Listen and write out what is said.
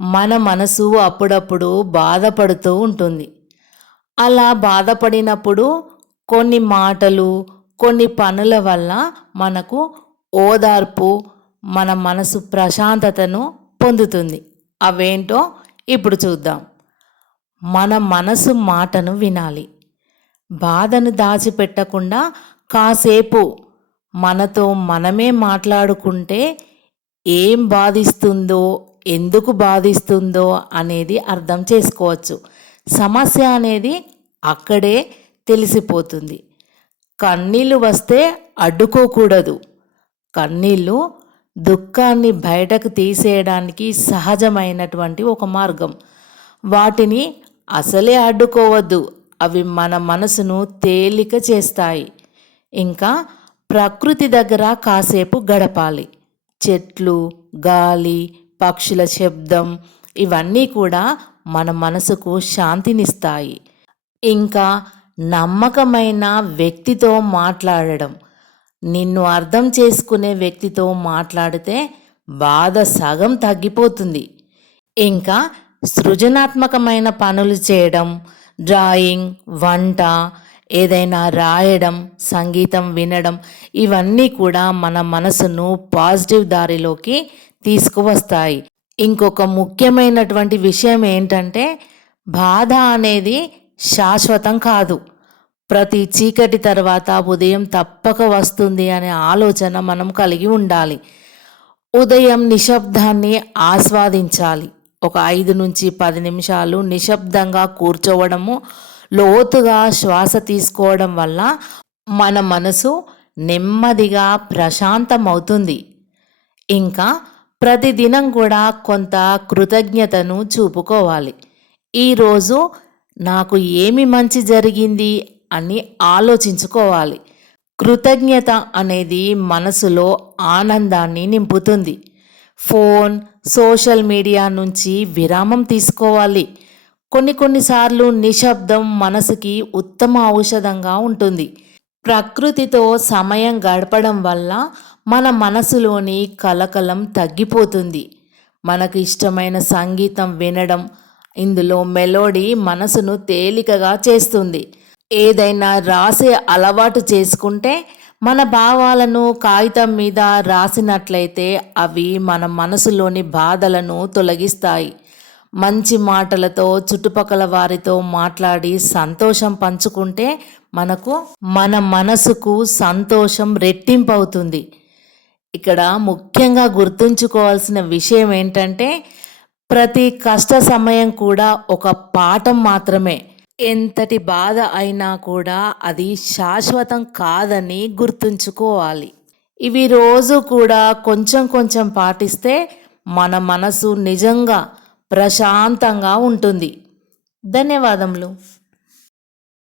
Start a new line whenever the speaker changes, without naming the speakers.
మన మనసు అప్పుడప్పుడు బాధపడుతూ ఉంటుంది. అలా బాధపడినప్పుడు కొన్ని మాటలు కొన్ని పనుల వల్ల మనకు ఓదార్పు మన మనసు ప్రశాంతతను పొందుతుంది. అవేంటో ఇప్పుడు చూద్దాం. మన మనసు మాటను వినాలి. బాధను దాచిపెట్టకుండా కాసేపు మనతో మనమే మాట్లాడుకుంటే ఏం బాధిస్తుందో ఎందుకు బాధిస్తుందో అనేది అర్థం చేసుకోవచ్చు. సమస్య అనేది అక్కడే తెలిసిపోతుంది. కన్నీళ్ళు వస్తే అడ్డుకోకూడదు. కన్నీళ్ళు దుఃఖాన్ని బయటకు తీసేయడానికి సహజమైనటువంటి ఒక మార్గం. వాటిని అసలే అడ్డుకోవద్దు. అవి మన మనసును తేలిక చేస్తాయి. ఇంకా ప్రకృతి దగ్గర కాసేపు గడపాలి. చెట్లు గాలి పక్షుల శబ్దం ఇవన్నీ కూడా మన మనసుకు శాంతినిస్తాయి. ఇంకా నమ్మకమైన వ్యక్తితో మాట్లాడడం. నిన్ను అర్థం చేసుకునే వ్యక్తితో మాట్లాడితే బాధ సగం తగ్గిపోతుంది. ఇంకా సృజనాత్మకమైన పనులు చేయడం డ్రాయింగ్ వంట ఏదైనా రాయడం సంగీతం వినడం ఇవన్నీ కూడా మన మనసును పాజిటివ్ దారిలోకి తీసుకువస్తాయి. ఇంకొక ముఖ్యమైనటువంటి విషయం ఏంటంటే బాధ అనేది శాశ్వతం కాదు. ప్రతి చీకటి తర్వాత ఉదయం తప్పక వస్తుంది అనే ఆలోచన మనం కలిగి ఉండాలి. ఉదయం నిశ్శబ్దాన్ని ఆస్వాదించాలి. ఒక ఐదు నుంచి పది నిమిషాలు నిశ్శబ్దంగా కూర్చోవడము లోతుగా శ్వాస తీసుకోవడం వల్ల మన మనసు నెమ్మదిగా ప్రశాంతమవుతుంది. ఇంకా ప్రతిదినం కూడా కొంత కృతజ్ఞతను చూపుకోవాలి. ఈరోజు నాకు ఏమి మంచి జరిగింది అని ఆలోచించుకోవాలి. కృతజ్ఞత అనేది మనసులో ఆనందాన్ని నింపుతుంది. ఫోన్ సోషల్ మీడియా నుంచి విరామం తీసుకోవాలి. కొన్ని కొన్నిసార్లు నిశ్శబ్దం మనసుకి ఉత్తమ ఔషధంగా ఉంటుంది. ప్రకృతితో సమయం గడపడం వల్ల మన మనసులోని కలకలం తగ్గిపోతుంది. మనకు ఇష్టమైన సంగీతం వినడం ఇందులో మెలోడీ మనసును తేలికగా చేస్తుంది. ఏదైనా రాసే అలవాటు చేసుకుంటే మన భావాలను కాగితం మీద రాసినట్లయితే అవి మన మనసులోని బాధలను తొలగిస్తాయి. మంచి మాటలతో చుట్టుపక్కల వారితో మాట్లాడి సంతోషం పంచుకుంటే మనకు మన మనసుకు సంతోషం రెట్టింపవుతుంది. ఇక్కడ ముఖ్యంగా గుర్తుంచుకోవాల్సిన విషయం ఏంటంటే ప్రతి కష్ట సమయం కూడా ఒక పాఠం మాత్రమే. ఎంతటి బాధ అయినా కూడా అది శాశ్వతం కాదని గుర్తుంచుకోవాలి. ఇవి రోజు కూడా కొంచెం కొంచెం పాటిస్తే మన మనసు నిజంగా ప్రశాంతంగా ఉంటుంది. ధన్యవాదములు.